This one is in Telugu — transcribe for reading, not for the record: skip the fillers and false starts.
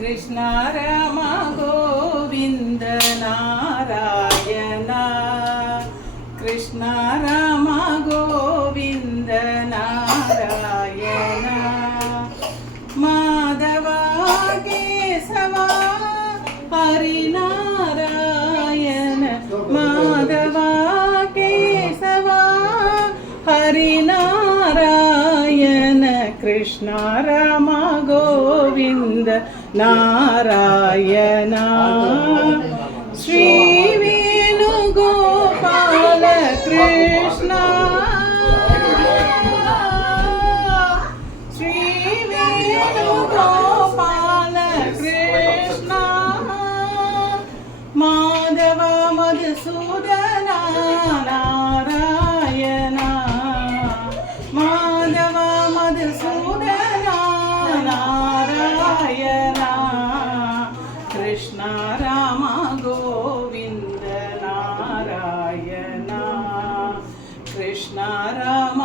కృష్ణ రామ గోవింద నారాయణ కృష్ణ రామ గోవింద నారాయణ మాధవ కేశవ హరినారాయణ మాధవ కేశవ హరినారాయణ కృష్ణ రామ గోవింద నారాయణ శ్రీ వేణుగోపాల కృష్ణ శ్రీ వేణుగోపాల కృష్ణ మాధవ మధుసూదన నారాయణ మాధవ మధుసూదన నారాయణ కృష్ణ రామ గోవింద నారాయణ కృష్ణ రామ